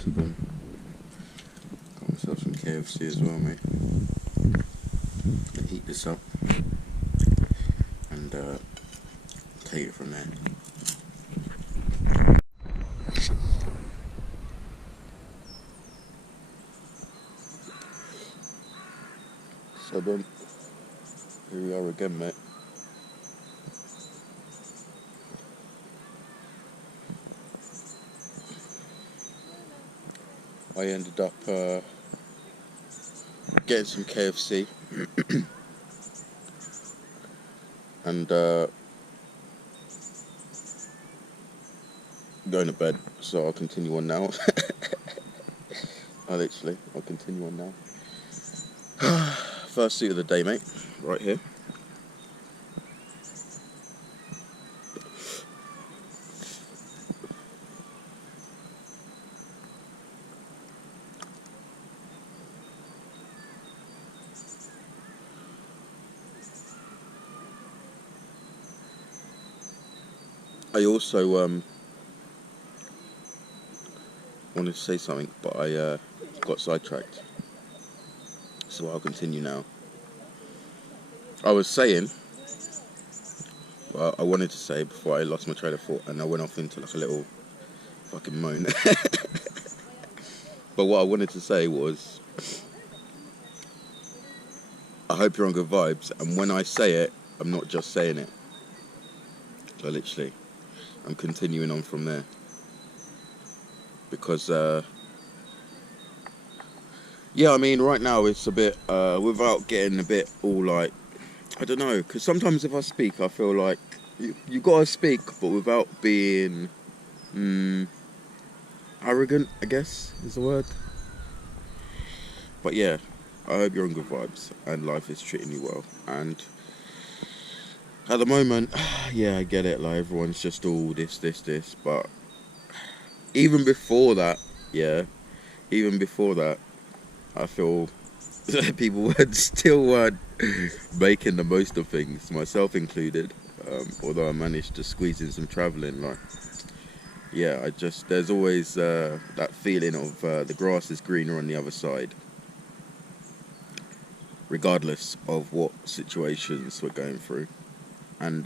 Got myself some KFC as well, mate. Heat this up and take it from there. So then, here we are again, mate. I ended up getting some KFC and going to bed. So I'll continue on now. I'll continue on now. First suit of the day, mate. Right here. I also wanted to say something, but I got sidetracked. So I'll continue now. I was saying, well, I wanted to say before I lost my train of thought, and I went off into like a little fucking moan. But what I wanted to say was, I hope you're on good vibes, and when I say it, I'm not just saying it. I'm continuing on from there. Because, yeah, I mean, right now it's a bit, without getting a bit all like, I don't know, because sometimes if I speak, I feel like you gotta speak, but without being arrogant, I guess is the word. But yeah, I hope you're on good vibes and life is treating you well. And at the moment, yeah, I get it, like everyone's just all this, but even before that, I feel people weren't making the most of things, myself included. Although I managed to squeeze in some travelling, like, yeah, there's always that feeling of the grass is greener on the other side, regardless of what situations we're going through. And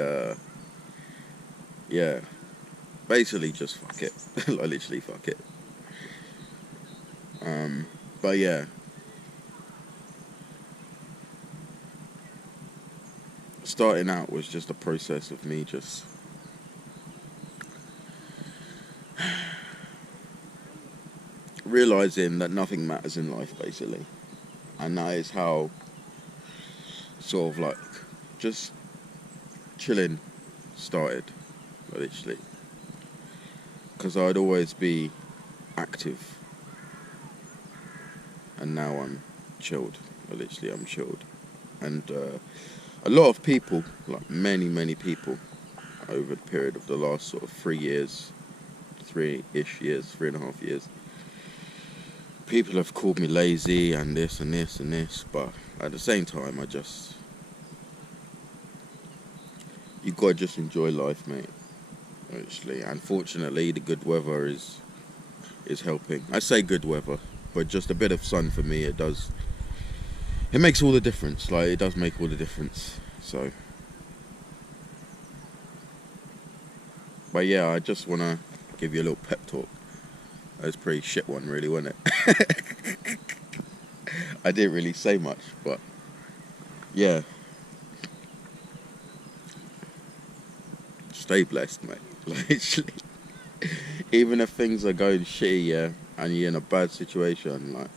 yeah, basically just fuck it. I literally fuck it. But yeah, starting out was just a process of me just realising that nothing matters in life, basically. And that is how sort of like just chilling started, literally. Because I'd always be active, and now I'm chilled. I'm chilled. And a lot of people, like many people, over the period of the last sort of 3 years, 3-ish years, 3.5 years, people have called me lazy and this and this and this, but at the same time, you gotta just enjoy life, mate. Actually, unfortunately, the good weather is helping. I say good weather, but just a bit of sun for me, it makes all the difference. Like, it does make all the difference. So, but yeah, I just wanna give you a little pep talk. That was a pretty shit one, really, wasn't it? I didn't really say much, but yeah. Stay blessed, mate. Literally. Even if things are going shitty, yeah, and you're in a bad situation, like,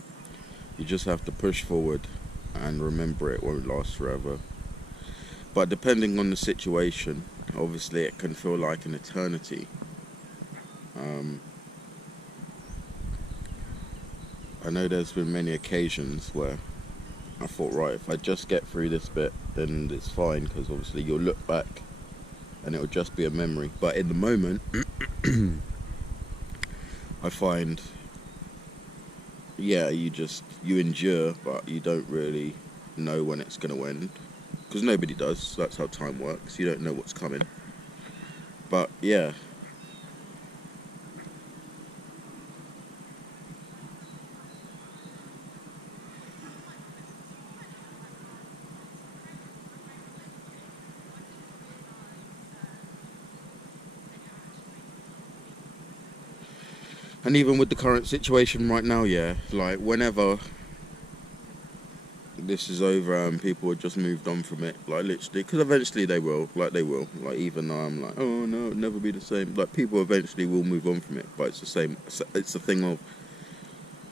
you just have to push forward and remember it won't last forever. But depending on the situation, obviously it can feel like an eternity. I know there's been many occasions where I thought, right, if I just get through this bit, then it's fine, because obviously you'll look back and it'll just be a memory. But in the moment, I find, yeah, you endure, but you don't really know when it's going to end, because nobody does. That's how time works. You don't know what's coming. But yeah, And even with the current situation right now, yeah, like whenever this is over and people have just moved on from it, like literally, because eventually they will, like even though I'm like, oh no, it'll never be the same, like people eventually will move on from it, but it's the same, it's the thing of,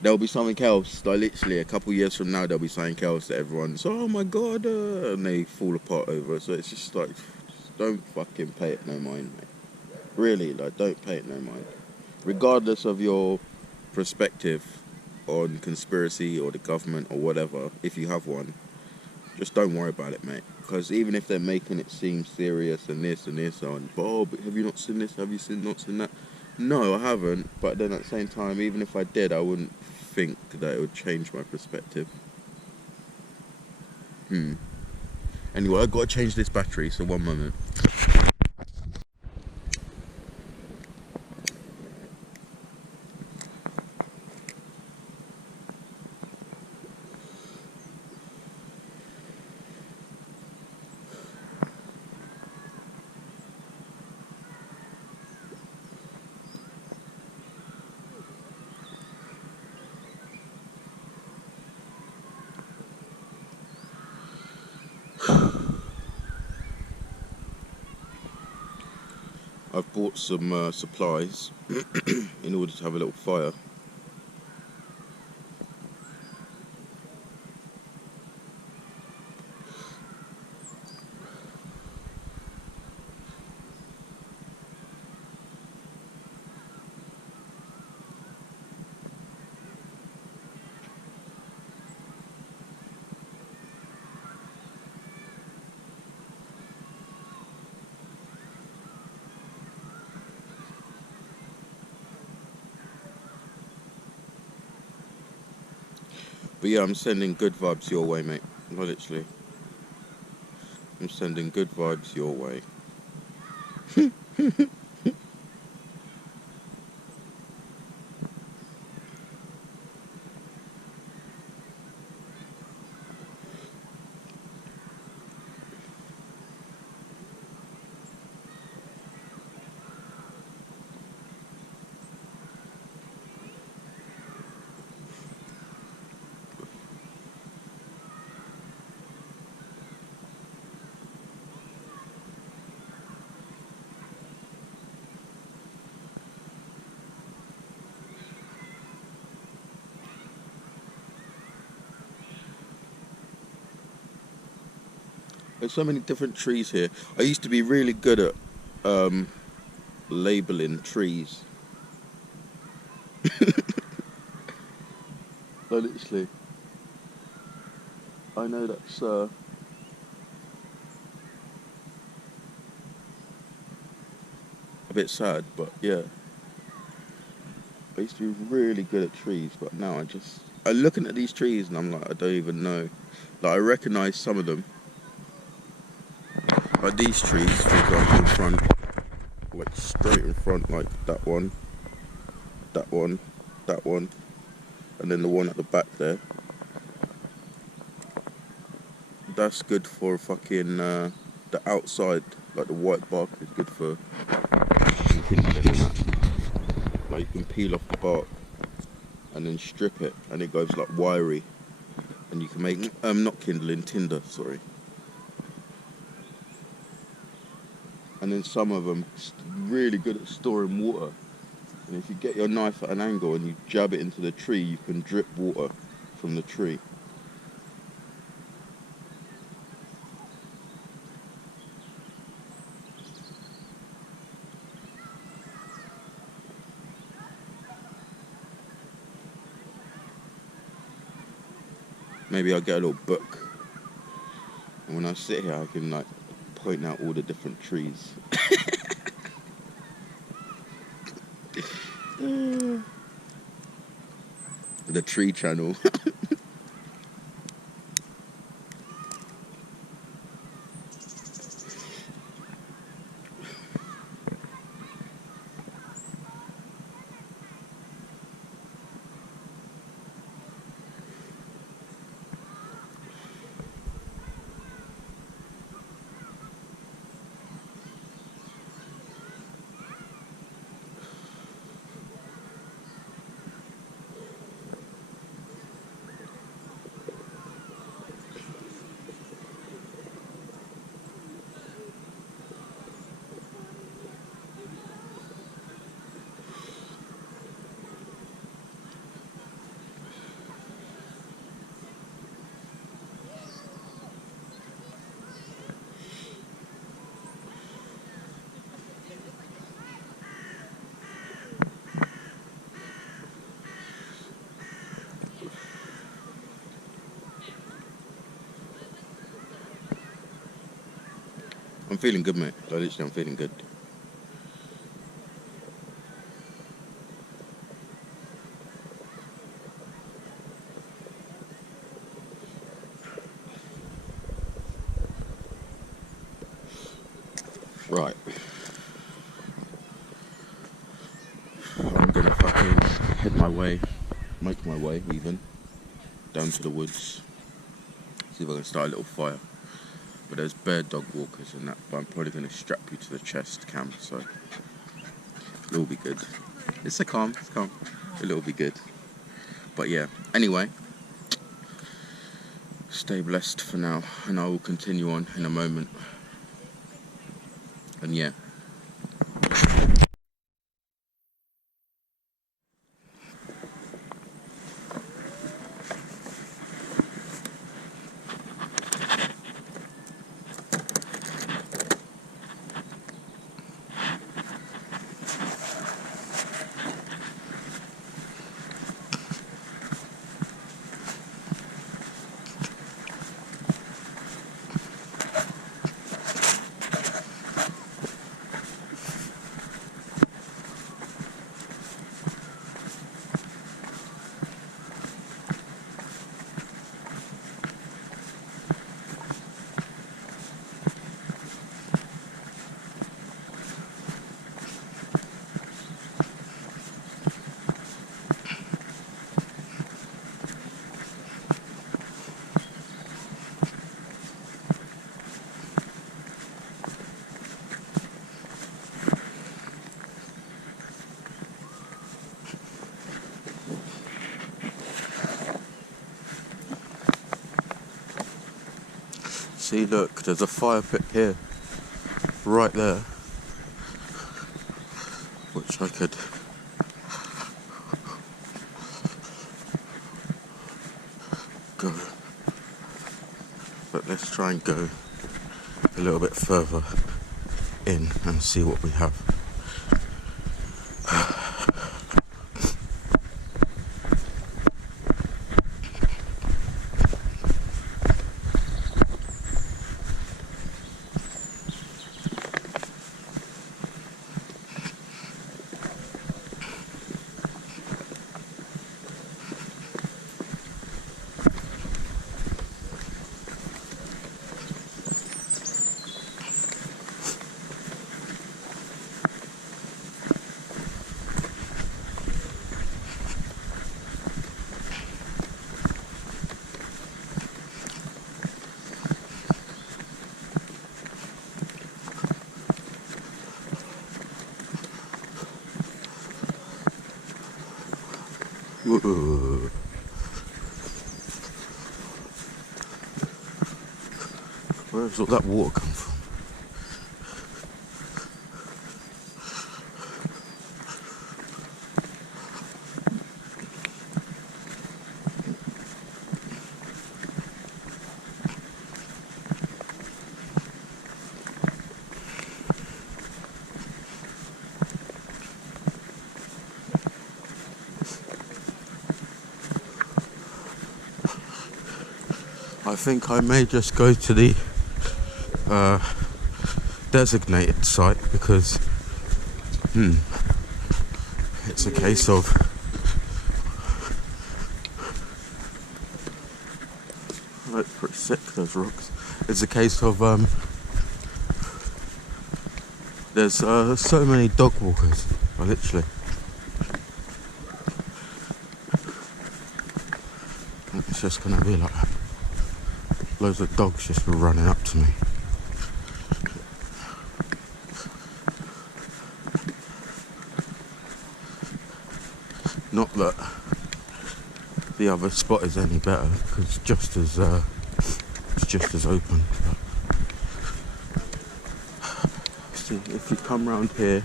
there'll be something else, like literally a couple years from now, there'll be something else that everyone's, oh my god, and they fall apart over, so it's just like, just don't fucking pay it no mind, mate. Really, like, don't pay it no mind. Regardless of your perspective on conspiracy or the government or whatever, if you have one, just don't worry about it, mate. Because even if they're making it seem serious and this on, oh, but have you not seen this? Have you not seen that? No, I haven't. But then at the same time, even if I did, I wouldn't think that it would change my perspective. Anyway, I've got to change this battery, so one moment. I've bought some supplies in order to have a little fire. But yeah, I'm sending good vibes your way, mate. Not literally. I'm sending good vibes your way. There's so many different trees here. I used to be really good at um, labeling trees. But literally, I know that's a bit sad, but yeah. I used to be really good at trees, but now I'm looking at these trees and I'm like, I don't even know. Like, I recognise some of them. Like these trees, for example, in front, like straight in front, like that one, that one, that one, and then the one at the back there. That's good for fucking the outside, like the white bark is good for kindling and that. Like you can peel off the bark and then strip it, and it goes like wiry, and you can make not kindling, tinder, sorry. And then some of them really good at storing water. And if you get your knife at an angle and you jab it into the tree, you can drip water from the tree. Maybe I'll get a little book, and when I sit here I can like point out all the different trees. The tree channel. I'm feeling good, mate. Like, literally, I'm feeling good. Right. I'm gonna fucking make my way even, down to the woods. See if I can start a little fire. But there's bare dog walkers and that, but I'm probably gonna strap you to the chest cam, so it'll be good. It's calm. It'll be good. But yeah, anyway, stay blessed for now, and I will continue on in a moment. And yeah. See, look, there's a fire pit here, right there, which I could go. But let's try and go a little bit further in and see what we have. Whoa. Where does all that water come from? I think I may just go to the designated site because it's a case of it's pretty sick, those rocks. It's a case of there's so many dog walkers, literally. It's just gonna be like loads of dogs just running up to me. Not that the other spot is any better, because it's just as open. But see, if you come round here,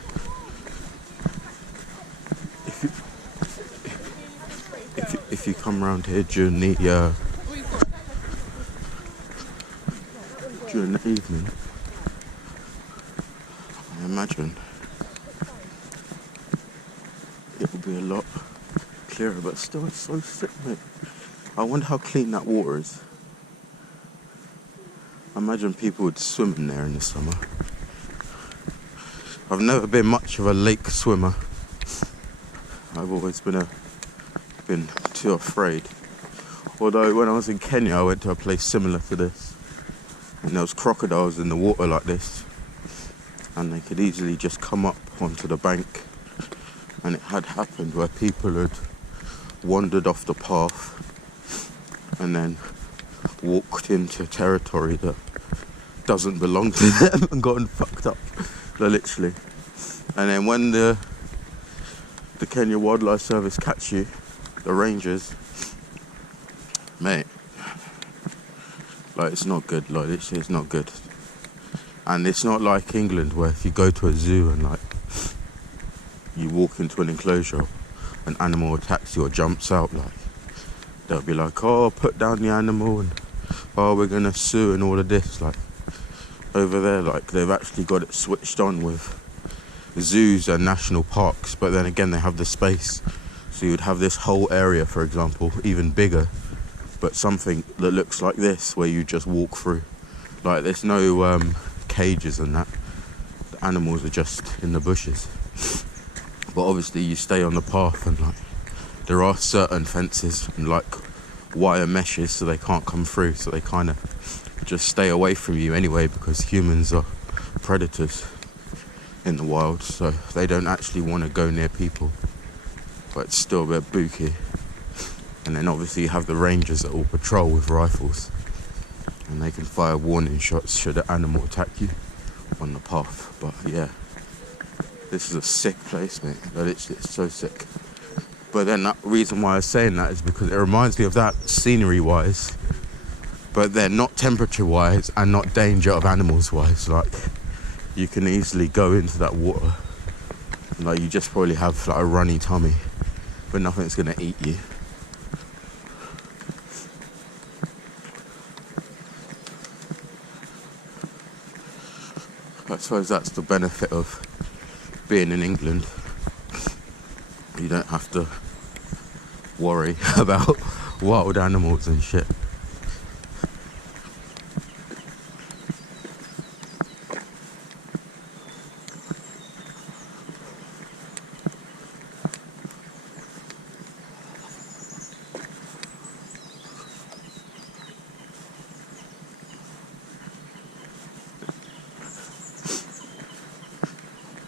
if you come round here during the evening, I imagine it will be a lot clearer, but still it's so sick, mate. I wonder how clean that water is. imagine people would swim in there in the summer. I've never been much of a lake swimmer. I've always been too afraid. Although when I was in Kenya, I went to a place similar to this, and there was crocodiles in the water like this, and they could easily just come up onto the bank. And it had happened where people had wandered off the path and then walked into territory that doesn't belong to them and gotten fucked up, literally. And then when the Kenya Wildlife Service catch you, the rangers, mate, like, it's not good. Like, it's not good. And it's not like England, where if you go to a zoo and like you walk into an enclosure, an animal attacks you or jumps out, like they'll be like, oh, put down the animal, and oh, we're gonna sue and all of this. Like, over there, like, they've actually got it switched on with zoos and national parks, but then again they have the space, so you would have this whole area, for example, even bigger, but something that looks like this where you just walk through. Like, there's no cages and that. The animals are just in the bushes, but obviously you stay on the path, and like there are certain fences and like wire meshes so they can't come through, so they kind of just stay away from you anyway, because humans are predators in the wild, so they don't actually want to go near people, but it's still a bit spooky. And then obviously you have the rangers that will patrol with rifles, and they can fire warning shots should an animal attack you on the path. But yeah, this is a sick place, mate. Literally, it's so sick. But then that reason why I was saying that is because it reminds me of that scenery wise, but then not temperature wise and not danger of animals wise. Like, you can easily go into that water, like, you just probably have like a runny tummy, but nothing's gonna eat you. I suppose that's the benefit of being in England. You don't have to worry about wild animals and shit.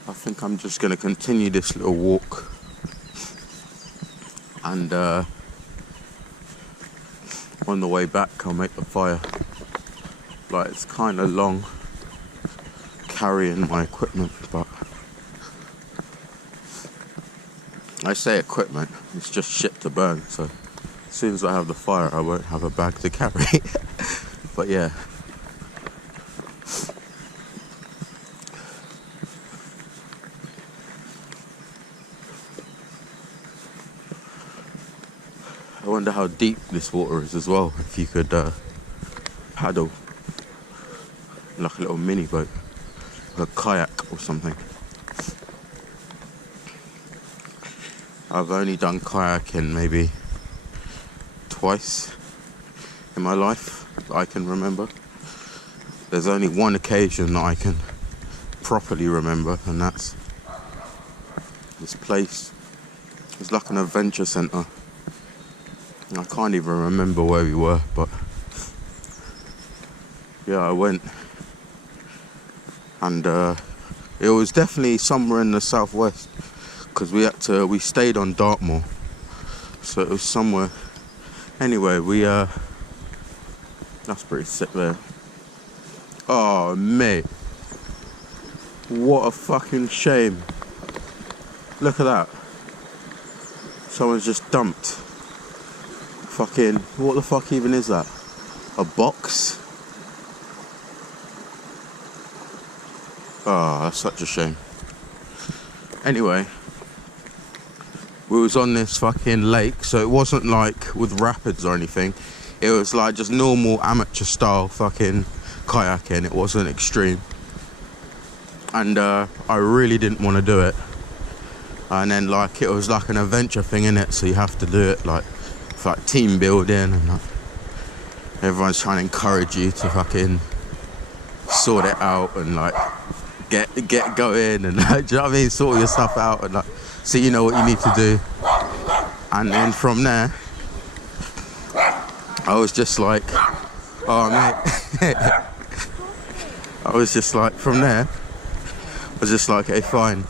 I think I'm just going to continue this little walk, and on the way back I'll make the fire. Like, it's kind of long carrying my equipment, but I say equipment, it's just shit to burn, so as soon as I have the fire I won't have a bag to carry. But yeah, I wonder how deep this water is as well, if you could paddle like a little mini boat, like a kayak or something. I've only done kayaking maybe twice in my life that I can remember. There's only one occasion that I can properly remember, and that's this place. It's like an adventure centre. I can't even remember where we were, but yeah, I went, and it was definitely somewhere in the southwest, because we stayed on Dartmoor, so it was somewhere. Anyway, that's pretty sick there. Oh mate, what a fucking shame! Look at that. Someone's just dumped. Fucking, what the fuck even is that? A box? Oh, that's such a shame. Anyway, we was on this fucking lake, so it wasn't like with rapids or anything. It was like just normal amateur style fucking kayaking. It wasn't extreme. And I really didn't want to do it. And then like, it was like an adventure thing, innit? So you have to do it like team building, and like everyone's trying to encourage you to fucking sort it out and like get going and like, do you know what I mean? Sort your stuff out and like so you know what you need to do. And then from there, I was just like, oh mate. I was just like, from there, I was just like, hey, fine.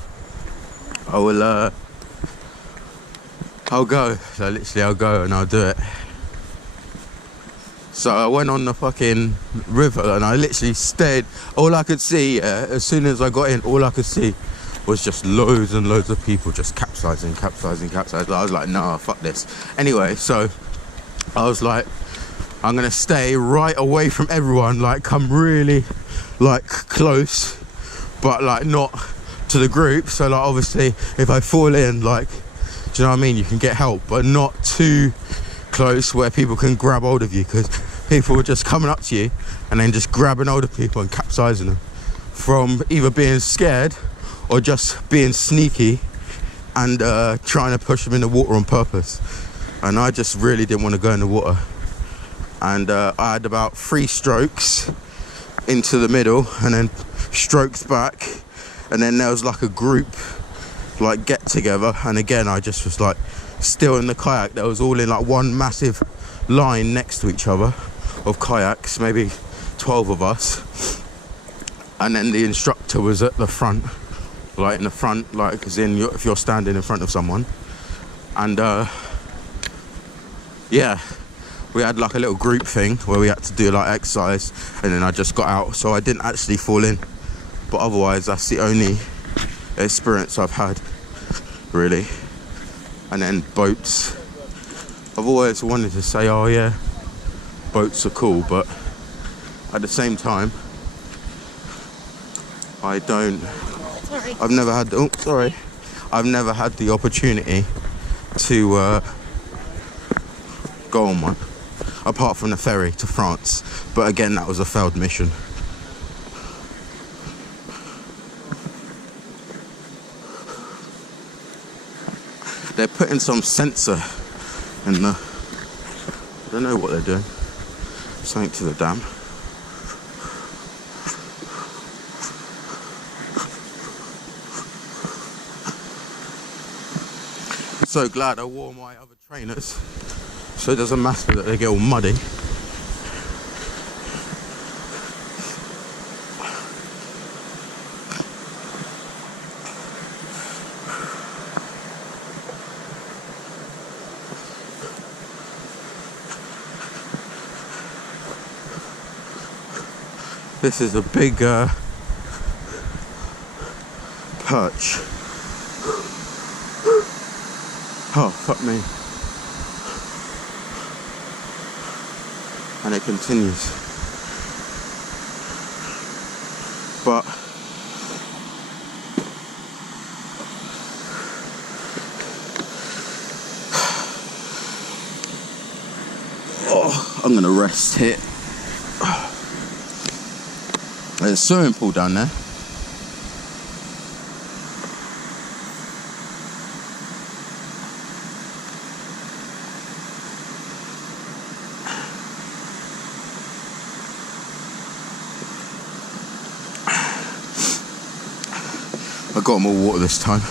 I will, I'll go. So literally I'll go and I'll do it. So I went on the fucking river and I literally stayed. All I could see, as soon as I got in, all I could see was just loads and loads of people just capsizing. I was like, nah, fuck this. Anyway, so I was like, I'm gonna stay right away from everyone, like come really like close, but like not to the group. So like obviously if I fall in, like, do you know what I mean? You can get help, but not too close where people can grab hold of you, because people were just coming up to you and then just grabbing hold of people and capsizing them from either being scared or just being sneaky and trying to push them in the water on purpose. And I just really didn't want to go in the water. And I had about 3 strokes into the middle and then strokes back, and then there was like a group like get together, and again I just was like still in the kayak. That was all in like one massive line next to each other of kayaks, maybe 12 of us, and then the instructor was at the front, like in the front, like as in if you're standing in front of someone. And yeah, we had like a little group thing where we had to do like exercise, and then I just got out, so I didn't actually fall in. But otherwise that's the only experience I've had really. And then boats, I've always wanted to say, oh yeah, boats are cool, but at the same time I've never had the opportunity to go on one, apart from the ferry to France, but again that was a failed mission. They're putting some sensor in the, I don't know what they're doing, something to the dam. I'm so glad I wore my other trainers, so it doesn't matter that they get all muddy. This is a big perch. Oh, fuck me. And it continues. But oh, I'm gonna rest here. There's a swimming pool down there. I got more water this time.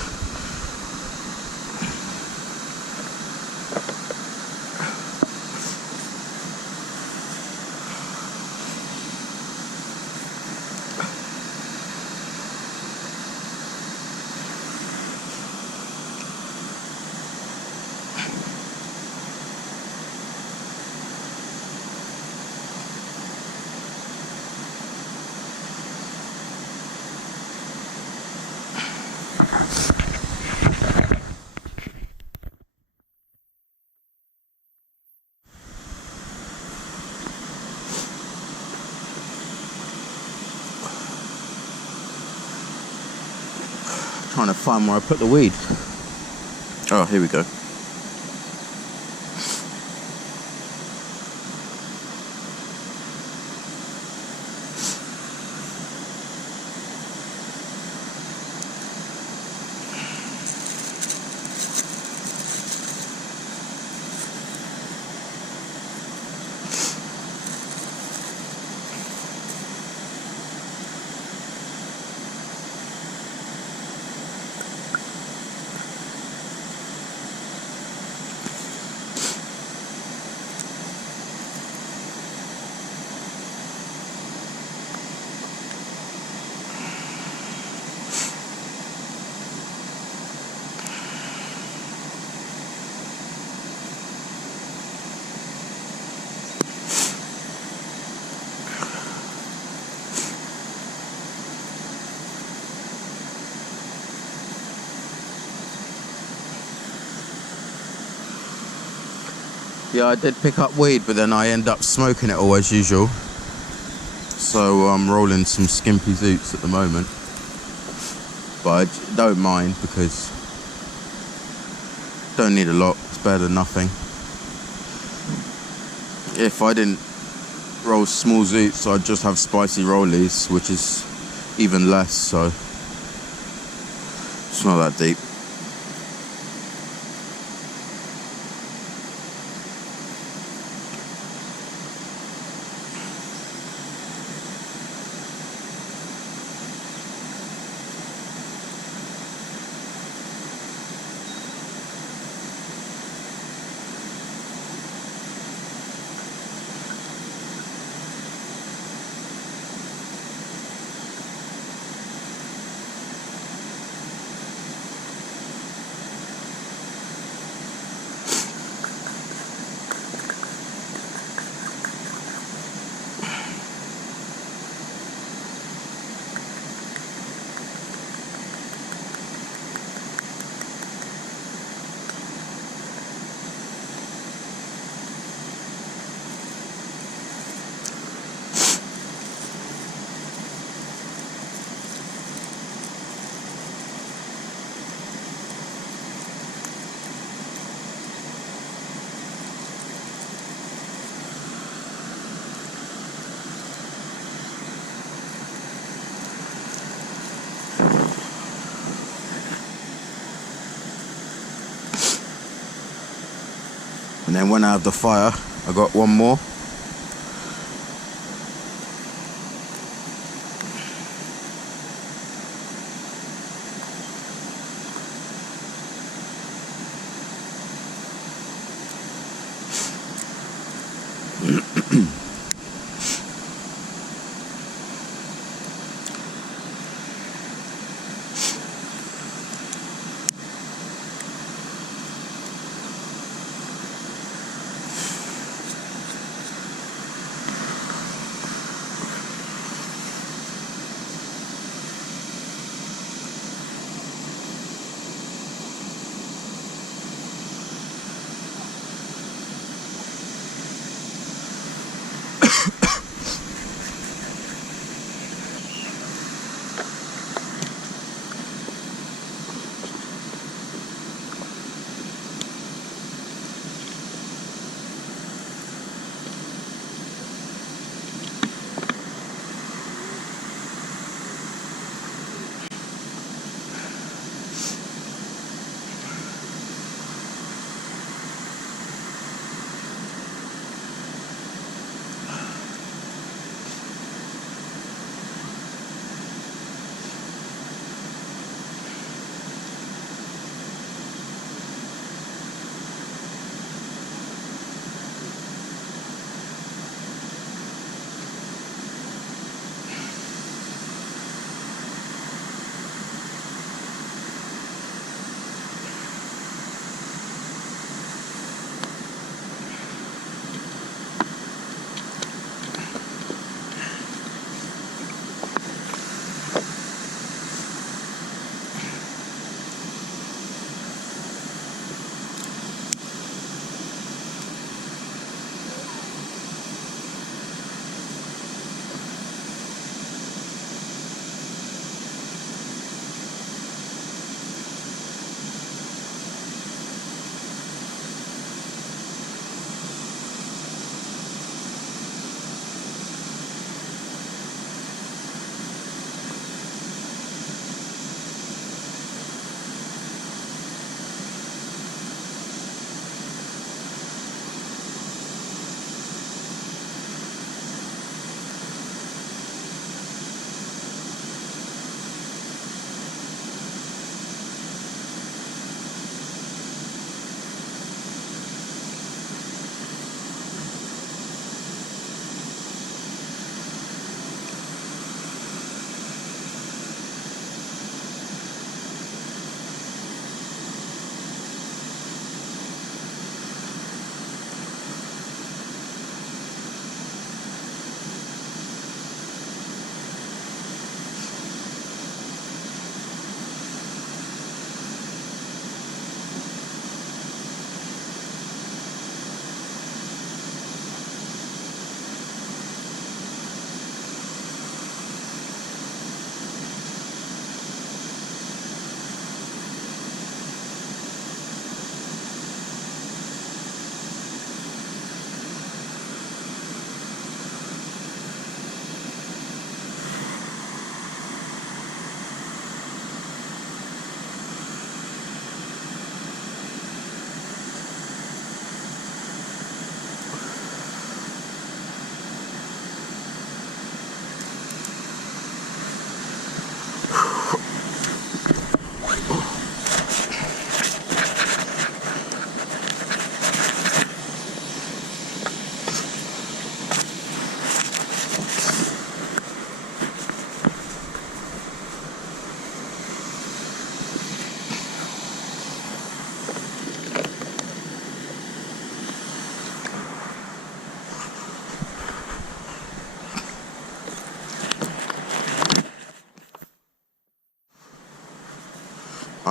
Trying to find where I put the weed. Oh, here we go. Yeah, I did pick up weed, but then I end up smoking it all as usual. So I'm rolling some skimpy zoots at the moment. But I don't mind because don't need a lot, it's better than nothing. If I didn't roll small zoots, I'd just have spicy rollies, which is even less, so it's not that deep. And then when I have the fire, I got one more.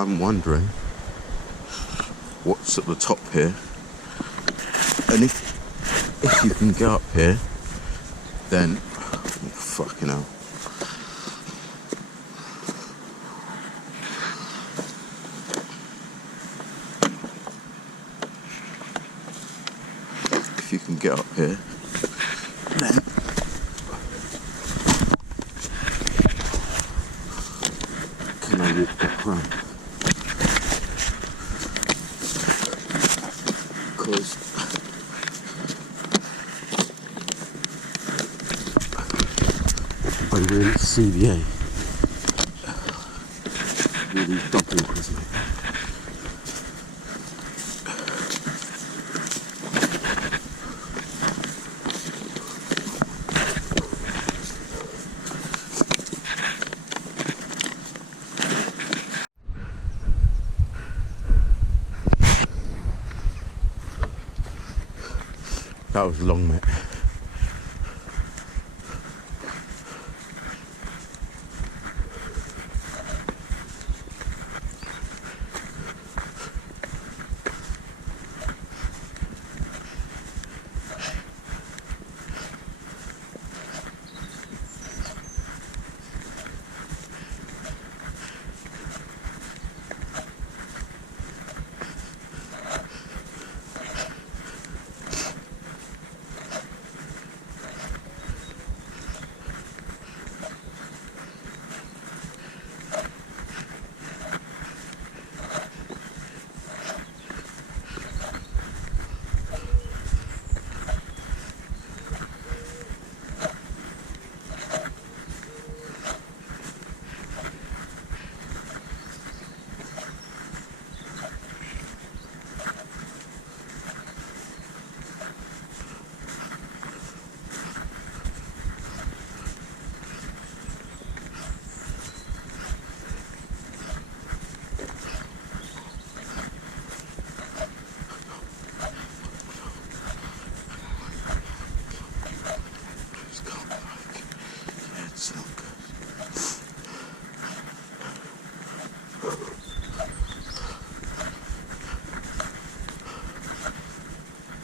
I'm wondering what's at the top here, and if you can get up here, then fucking hell. If you can get up here, then can I walk back round? Because I really see the A. Really double quiz me. That was long, mate.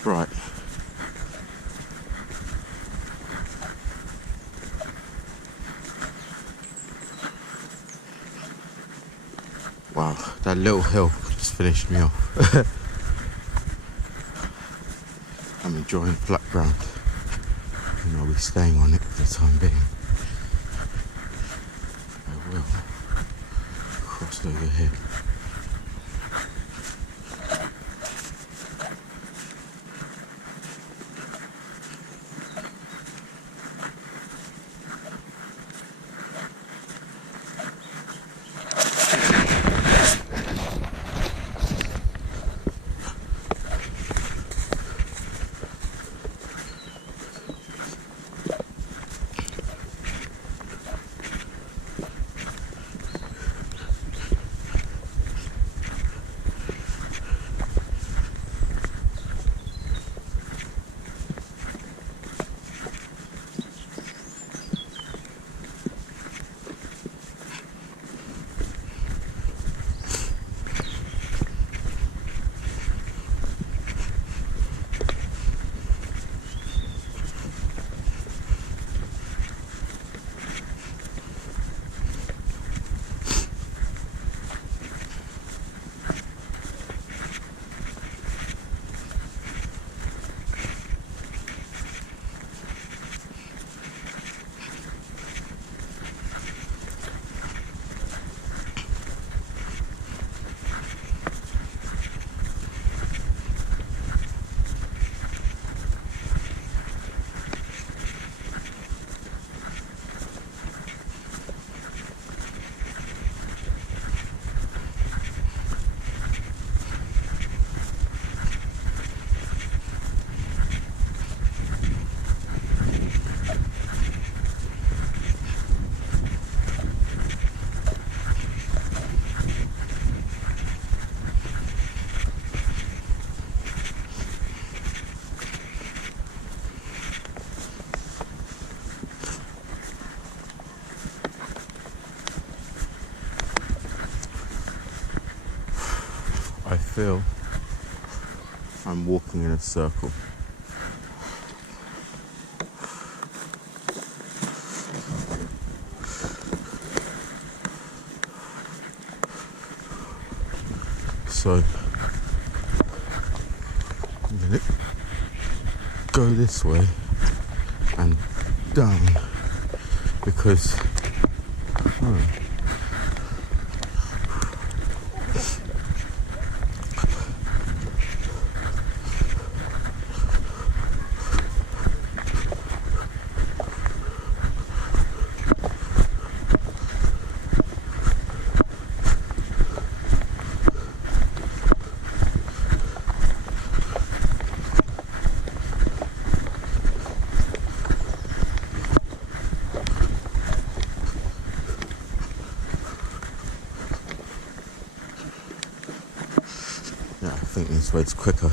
Right. Wow, that little hill just finished me off. I'm enjoying flat ground, and I'll be staying on it for the time being. I will cross over here. feel I'm walking in a circle. So I'm gonna go this way and down because yeah, I think this way's quicker.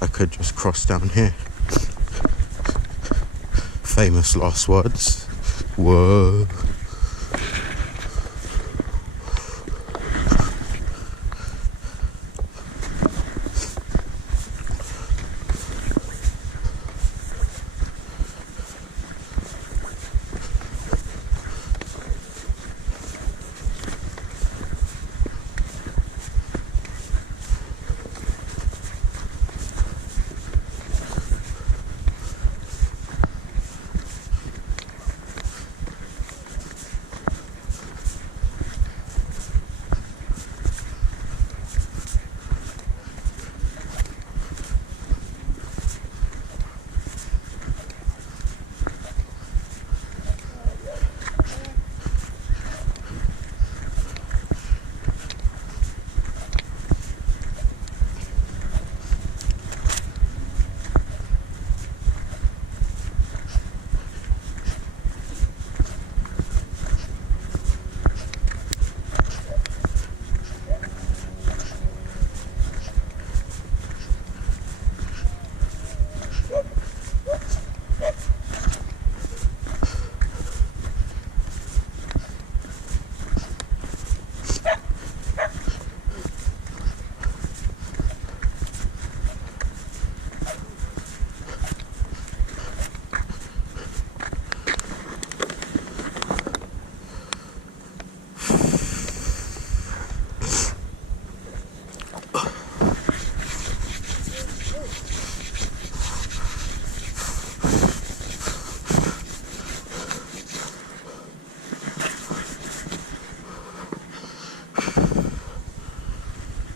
I could just cross down here. Famous last words. Whoa.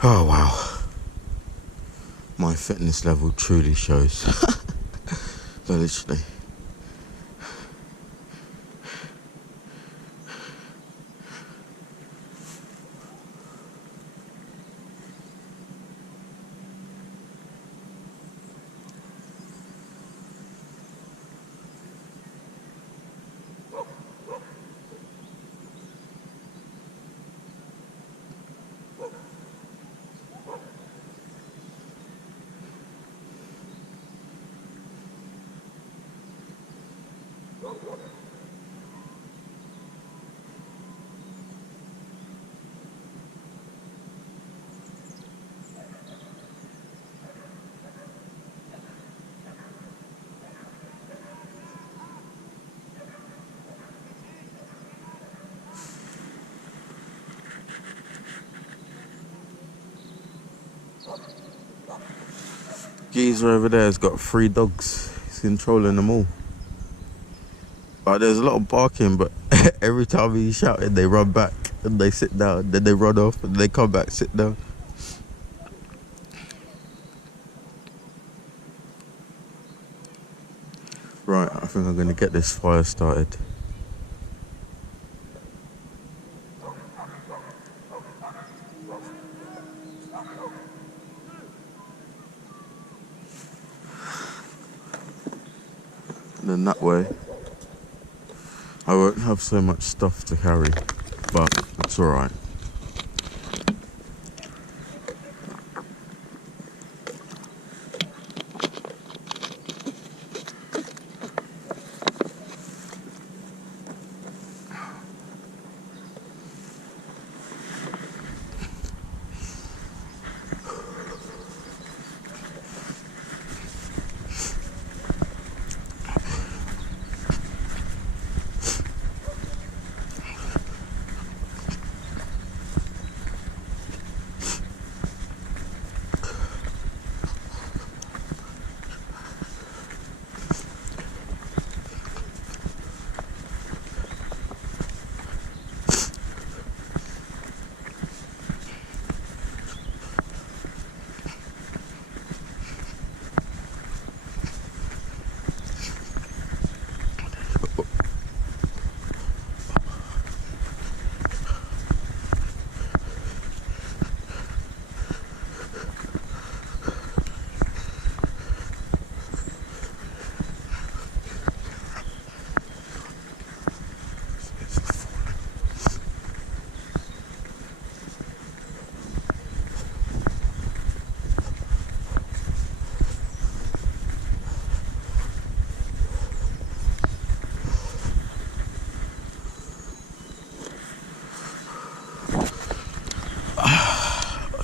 Oh wow, my fitness level truly shows. Literally. Geezer over there has got 3 dogs. He's controlling them all. Like, there's a lot of barking, but every time he's shouting, they run back and they sit down. Then they run off and they come back, sit down. Right, I think I'm going to get this fire started. And then that way, I won't have so much stuff to carry, but it's alright.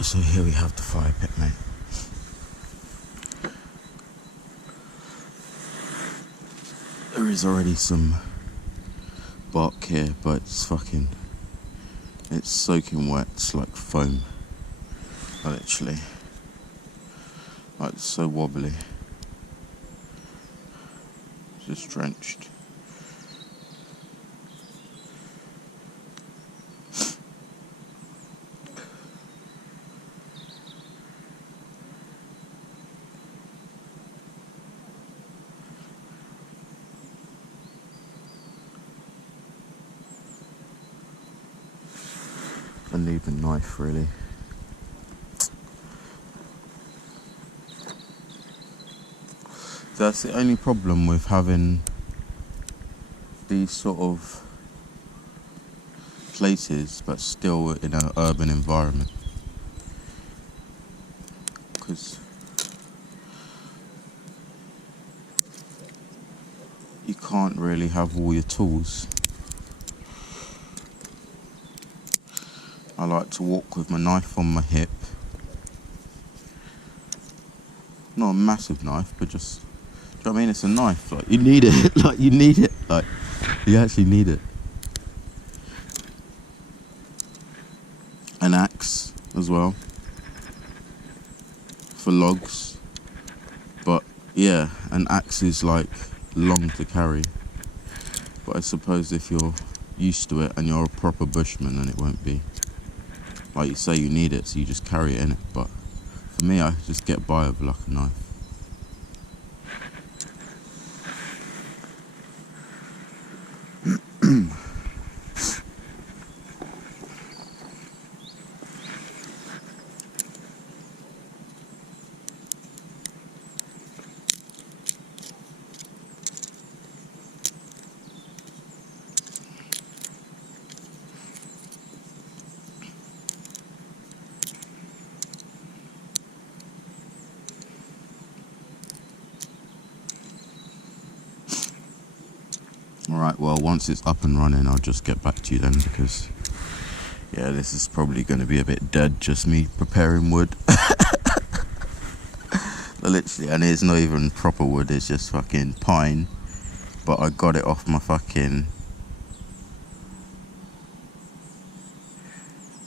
So here we have the fire pit, mate. There is already some bark here, but it's soaking wet. It's like foam, literally. Like, it's so wobbly. Just drenched. I need a knife, really. That's the only problem with having these sort of places, but still in an urban environment. Because you can't really have all your tools. I like to walk with my knife on my hip. Not a massive knife, but just, do you know what I mean? It's a knife, like, you need it, like, you need it, like, you actually need it. An axe as well, for logs, but yeah, an axe is like long to carry, but I suppose if you're used to it and you're a proper bushman, then it won't be. Like you say, you need it, so you just carry it in it, but for me, I just get by with like a knife. Alright, well, once it's up and running, I'll just get back to you then, because yeah, this is probably going to be a bit dead, just me preparing wood. Literally, and it's not even proper wood, it's just fucking pine, but I got it off my fucking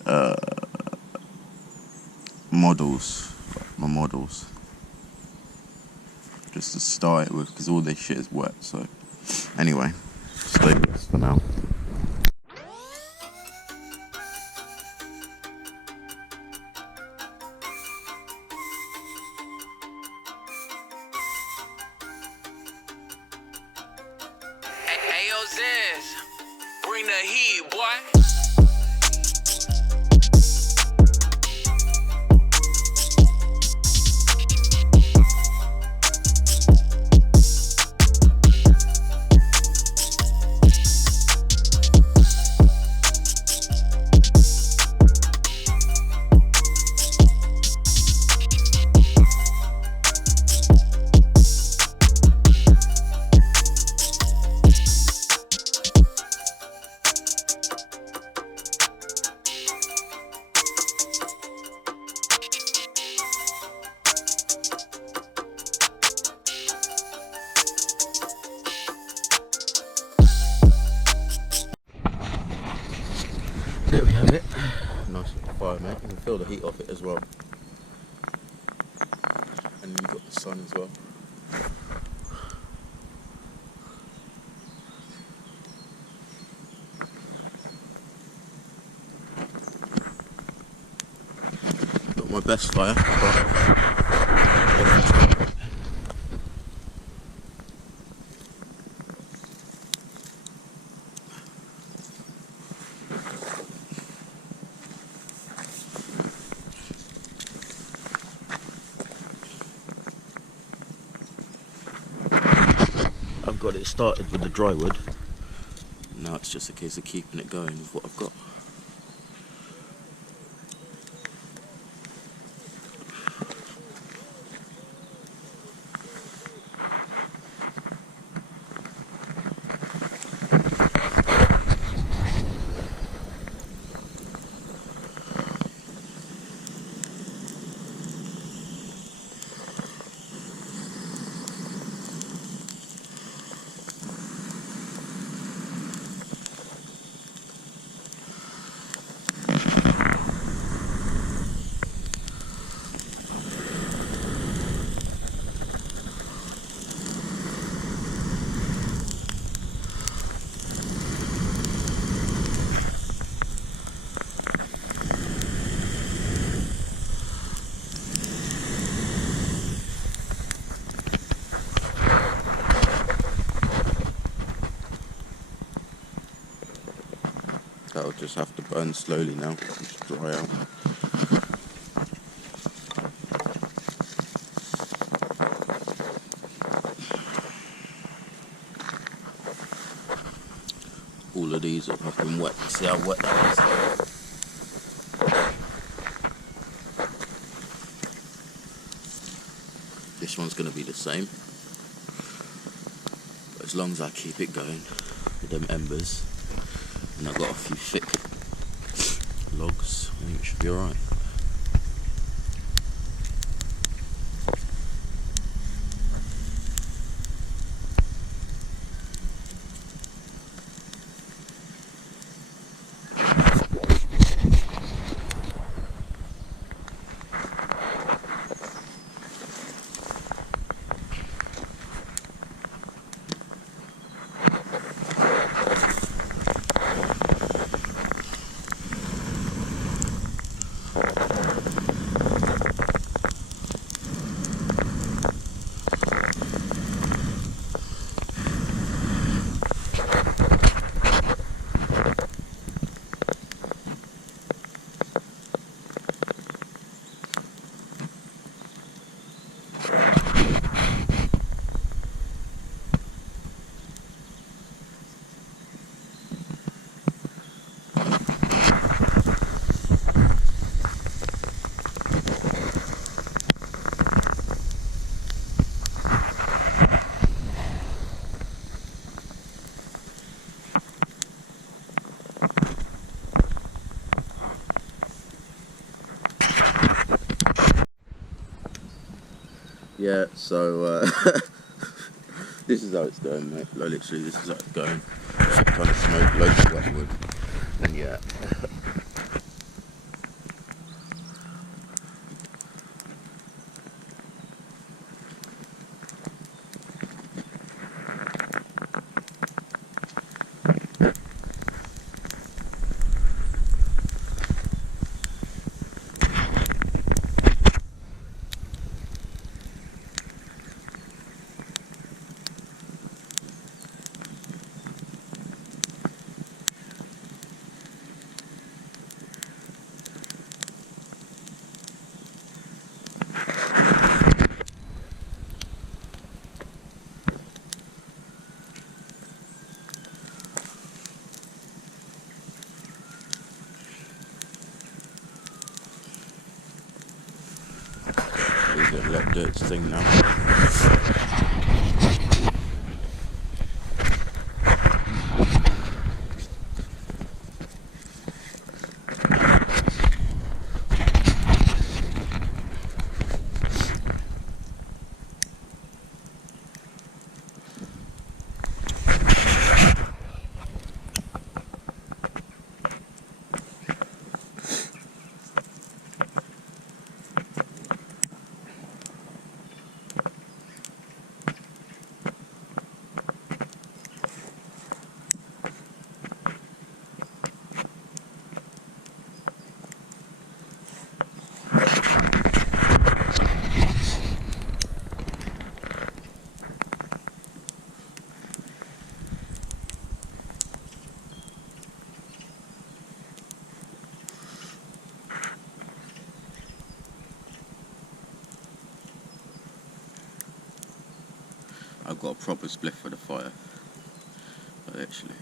my models, just to start it with, because all this shit is wet. So anyway, stay with us for now. Hey, yo, Zenz, bring the heat, boy. There we have it. Nice little fire, mate. You can feel the heat off it as well. And you've got the sun as well. Not my best fire, but I've got it started with the dry wood. Now it's just a case of keeping it going with what I've got. That'll just have to burn slowly now, just dry out. All of these are fucking wet. See how wet that is? This one's going to be the same. But as long as I keep it going with them embers, and I've got a few thick logs, I think it should be alright. Yeah, so this is how it's going, mate. Like, literally, this is how it's going. Shit ton of smoke, loads of wet wood, and yeah. Leave it, let it do its thing now. I've got a proper spliff for the fire, literally.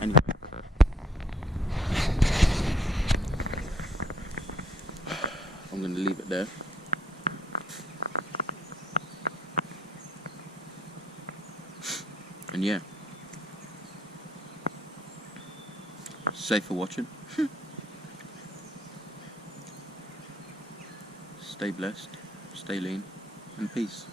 Anyway, I'm going to leave it there. And yeah, safe for watching. Stay blessed, stay lean, and peace.